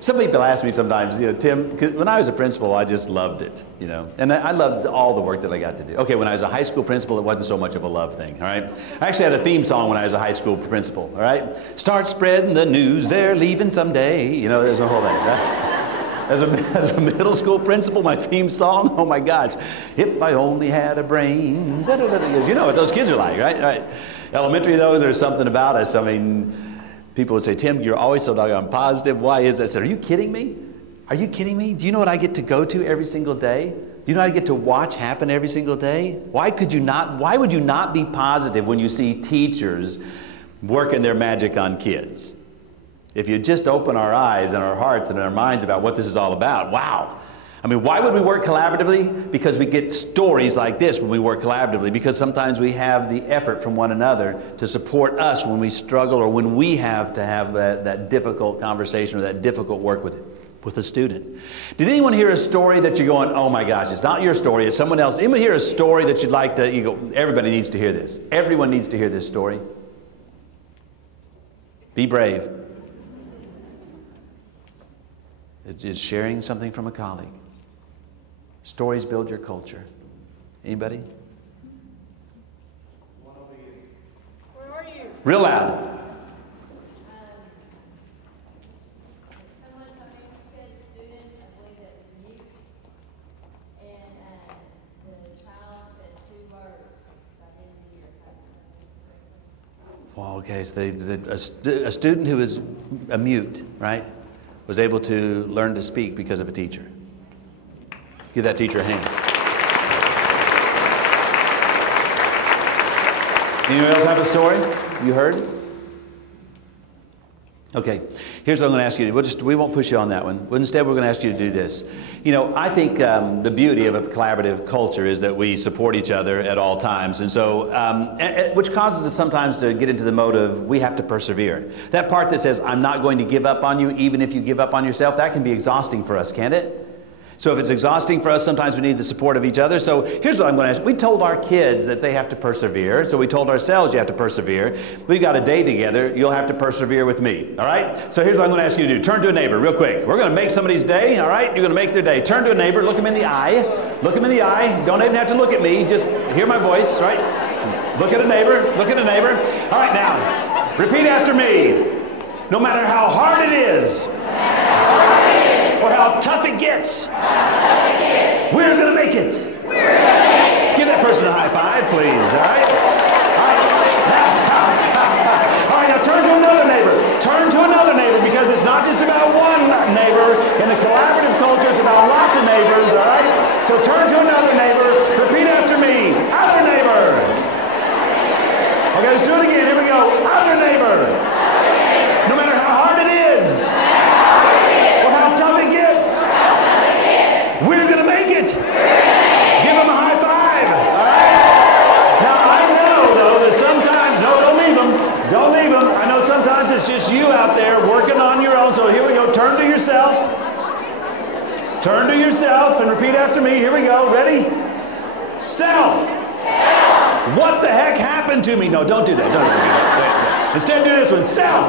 Some people ask me sometimes, Tim, 'cause when I was a principal, I just loved it, and I loved all the work that I got to do. Okay, when I was a high school principal, it wasn't so much of a love thing, all right? I actually had a theme song when I was a high school principal, all right? Start spreading the news, they're leaving someday. There's a whole thing, right? As a middle school principal, my theme song, oh my gosh, if I only had a brain. You know what those kids are like, right? Elementary, though, there's something about us. I mean, people would say, Tim, you're always so doggone positive. Why is that? I said, are you kidding me? Are you kidding me? Do you know what I get to go to every single day? Do you know what I get to watch happen every single day? Why would you not be positive when you see teachers working their magic on kids? If you just open our eyes and our hearts and our minds about what this is all about, wow. I mean, why would we work collaboratively? Because we get stories like this when we work collaboratively, because sometimes we have the effort from one another to support us when we struggle or when we have to have that difficult conversation or that difficult work with a student. Did anyone hear a story that you're going, oh my gosh, it's not your story, it's someone else? Anyone hear a story that you'd like to, you go, everybody needs to hear this. Everyone needs to hear this story. Be brave. It's sharing something from a colleague. Stories build your culture. Anybody? Where are you? Real loud. Someone coming said student, I believe that was mute, and the child said 2 words. So I didn't hear. Well, okay, so a student who is a mute, right, was able to learn to speak because of a teacher. Give that teacher a hand. Anyone else have a story you heard? Okay, here's what I'm going to ask you to do. We won't push you on that one. Instead, we're going to ask you to do this. I think the beauty of a collaborative culture is that we support each other at all times. And so, which causes us sometimes to get into the mode of we have to persevere. That part that says, I'm not going to give up on you, even if you give up on yourself, that can be exhausting for us, can't it? So if it's exhausting for us, sometimes we need the support of each other. So here's what I'm going to ask. We told our kids that they have to persevere. So we told ourselves you have to persevere. We've got a day together. You'll have to persevere with me. All right? So here's what I'm going to ask you to do. Turn to a neighbor real quick. We're going to make somebody's day. All right? You're going to make their day. Turn to a neighbor. Look them in the eye. Look them in the eye. Don't even have to look at me. Just hear my voice. Right? Look at a neighbor. Look at a neighbor. All right, now, repeat after me. No matter how hard it is, or how tough it gets, we're going to make it. Give that person a high five, please. All right? All right, now turn to another neighbor. Turn to another neighbor, because it's not just about one neighbor. In the collaborative culture, it's about lots of neighbors, all right? So turn to another neighbor. Repeat after me. Other neighbor. Okay, let's do it again. Here we go. Other neighbor. No matter how hard it is, or how tough it gets, we're going to make it. Give them a high five. All right? Now, I know, though, that sometimes, no, don't leave them. Don't leave them. I know sometimes it's just you out there working on your own. So here we go. Turn to yourself. Turn to yourself and repeat after me. Here we go. Ready? Self. What the heck happened to me? No, don't do that. Don't do that. Instead, do this one. Self.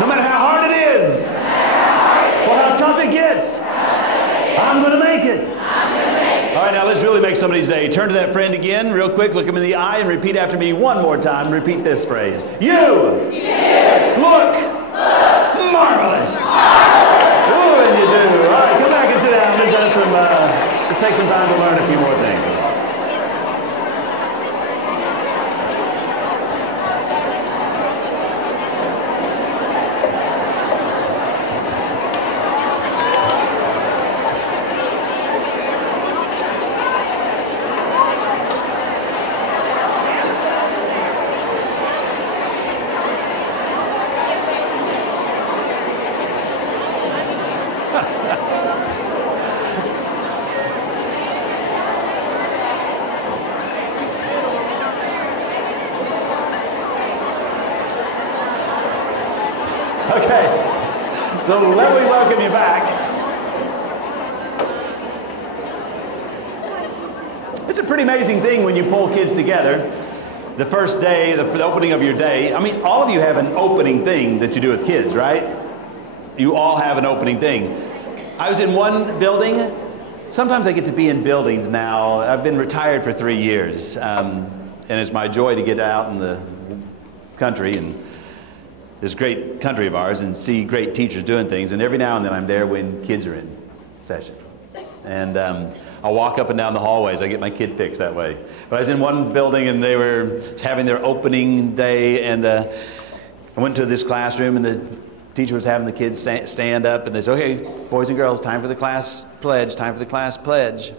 No matter how hard it is, or how tough it gets, I'm going to make it. All right, now let's really make somebody's day. Turn to that friend again, real quick. Look him in the eye and repeat after me one more time. Repeat this phrase. You look marvelous. Ooh, and you do. All right, come back and sit down. Let's take some time to learn a few more things. Okay, so let me welcome you back. It's a pretty amazing thing when you pull kids together. The first day, the opening of your day. I mean, all of you have an opening thing that you do with kids, right? You all have an opening thing. I was in one building. Sometimes I get to be in buildings now. I've been retired for 3 years, and it's my joy to get out in the country and this great country of ours and see great teachers doing things. And every now and then I'm there when kids are in session. And I'll walk up and down the hallways. I get my kid fix that way. But I was in one building and they were having their opening day, and I went to this classroom and the teacher was having the kids stand up, and they said, okay, boys and girls, time for the class pledge, time for the class pledge.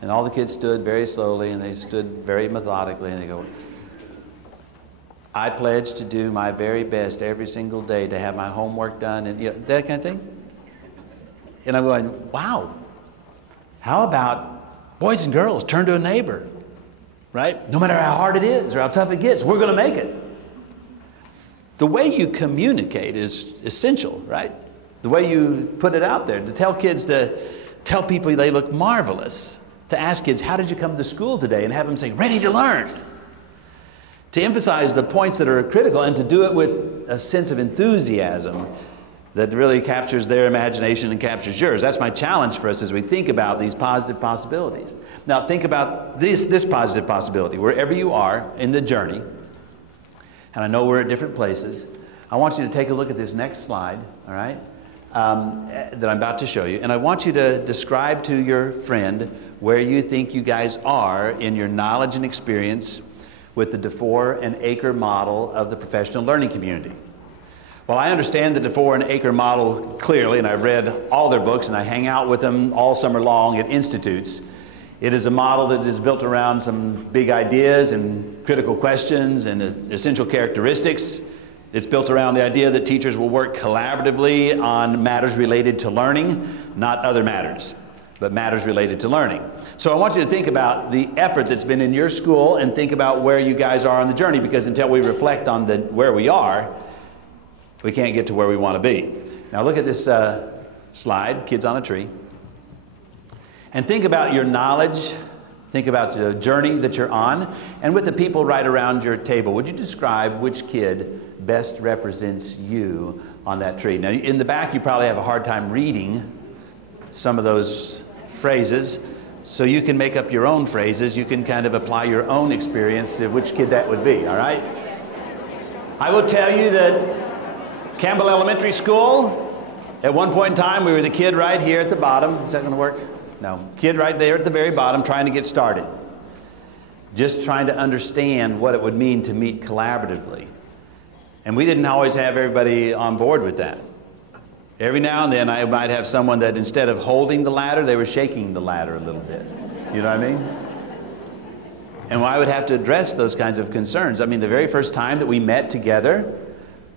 And all the kids stood very slowly, and they stood very methodically, and they go, I pledge to do my very best every single day to have my homework done, and that kind of thing. And I'm going, wow, how about boys and girls, turn to a neighbor, right? No matter how hard it is or how tough it gets, we're going to make it. The way you communicate is essential, right? The way you put it out there, to tell kids, to tell people they look marvelous, to ask kids, how did you come to school today? And have them say, ready to learn. To emphasize the points that are critical and to do it with a sense of enthusiasm that really captures their imagination and captures yours. That's my challenge for us as we think about these positive possibilities. Now think about this positive possibility. Wherever you are in the journey, and I know we're at different places, I want you to take a look at this next slide, all right, that I'm about to show you. And I want you to describe to your friend where you think you guys are in your knowledge and experience with the DeFore and Acre model of the professional learning community. Well, I understand the DeFore and Acre model clearly, and I've read all their books, and I hang out with them all summer long at institutes. It is a model that is built around some big ideas and critical questions and essential characteristics. It's built around the idea that teachers will work collaboratively on matters related to learning, not other matters, but matters related to learning. So I want you to think about the effort that's been in your school and think about where you guys are on the journey, because until we reflect on where we are, we can't get to where we want to be. Now look at this slide, kids on a tree. And think about your knowledge, think about the journey that you're on, and with the people right around your table, would you describe which kid best represents you on that tree? Now in the back you probably have a hard time reading some of those phrases, so you can make up your own phrases. You can kind of apply your own experience to which kid that would be, all right? I will tell you that Campbell Elementary School, at one point in time, we were the kid right here at the bottom. Is that going to work? No. Kid right there at the very bottom trying to get started. Just trying to understand what it would mean to meet collaboratively. And we didn't always have everybody on board with that. Every now and then I might have someone that instead of holding the ladder, they were shaking the ladder a little bit. You know what I mean? And I would have to address those kinds of concerns. I mean, the very first time that we met together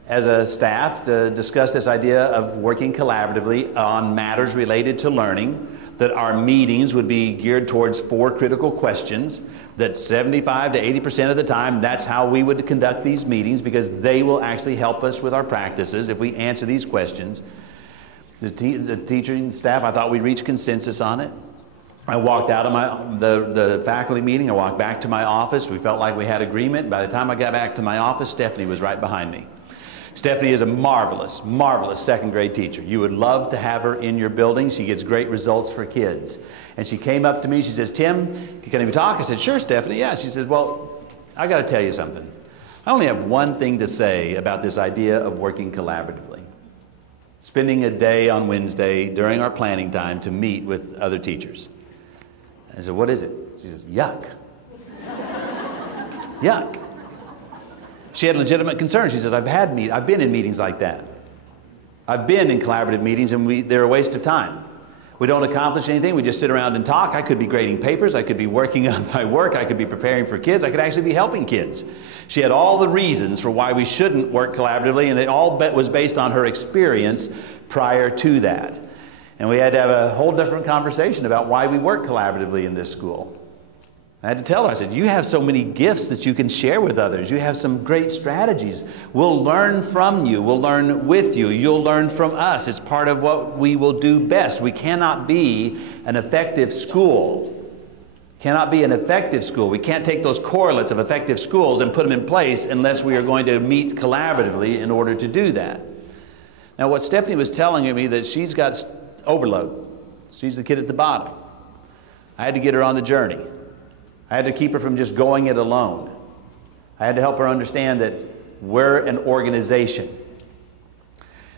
as a staff to discuss this idea of working collaboratively on matters related to learning, that our meetings would be geared towards 4 critical questions, that 75 to 80% of the time that's how we would conduct these meetings, because they will actually help us with our practices if we answer these questions. The teaching staff, I thought we'd reach consensus on it. I walked out of the faculty meeting, I walked back to my office, we felt like we had agreement. By the time I got back to my office, Stephanie was right behind me. Stephanie is a marvelous, marvelous second grade teacher. You would love to have her in your building. She gets great results for kids. And she came up to me, she says, Tim, can you talk? I said, sure, Stephanie, yeah. She said, well, I got to tell you something. I only have one thing to say about this idea of working collaboratively. Spending a day on Wednesday during our planning time to meet with other teachers. I said, what is it? She says, yuck. Yuck. She had legitimate concerns. She says, I've been in meetings like that. I've been in collaborative meetings, and they're a waste of time. We don't accomplish anything. We just sit around and talk. I could be grading papers. I could be working on my work. I could be preparing for kids. I could actually be helping kids. She had all the reasons for why we shouldn't work collaboratively, and it all was based on her experience prior to that. And we had to have a whole different conversation about why we work collaboratively in this school. I had to tell her, I said, you have so many gifts that you can share with others. You have some great strategies. We'll learn from you. We'll learn with you. You'll learn from us. It's part of what we will do best. We cannot be an effective school. Cannot be an effective school. We can't take those correlates of effective schools and put them in place unless we are going to meet collaboratively in order to do that. Now, what Stephanie was telling me, that she's got overload. She's the kid at the bottom. I had to get her on the journey. I had to keep her from just going it alone. I had to help her understand that we're an organization.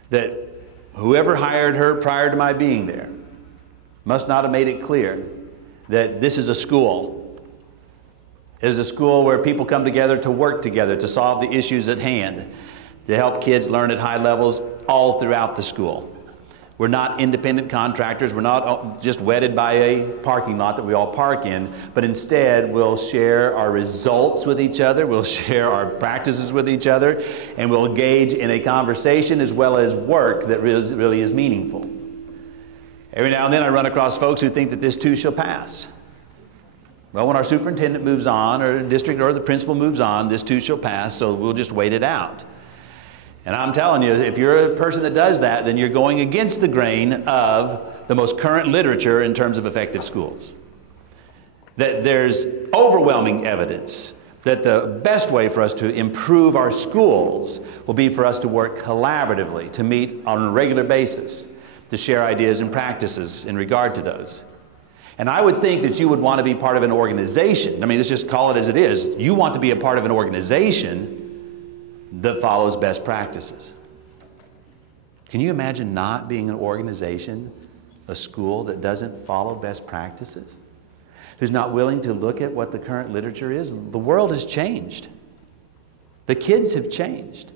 That whoever hired her prior to my being there must not have made it clear that this is a school. It is a school where people come together to work together, to solve the issues at hand, to help kids learn at high levels all throughout the school. We're not independent contractors. We're not just wedded by a parking lot that we all park in, but instead we'll share our results with each other, we'll share our practices with each other, and we'll engage in a conversation as well as work that really is meaningful. Every now and then I run across folks who think that this too shall pass. Well, when our superintendent moves on, or district or the principal moves on, this too shall pass, so we'll just wait it out. And I'm telling you, if you're a person that does that, then you're going against the grain of the most current literature in terms of effective schools. That there's overwhelming evidence that the best way for us to improve our schools will be for us to work collaboratively, to meet on a regular basis, to share ideas and practices in regard to those. And I would think that you would want to be part of an organization. I mean, let's just call it as it is. You want to be a part of an organization that follows best practices. Can you imagine not being an organization, a school that doesn't follow best practices? Who's not willing to look at what the current literature is? The world has changed. The kids have changed.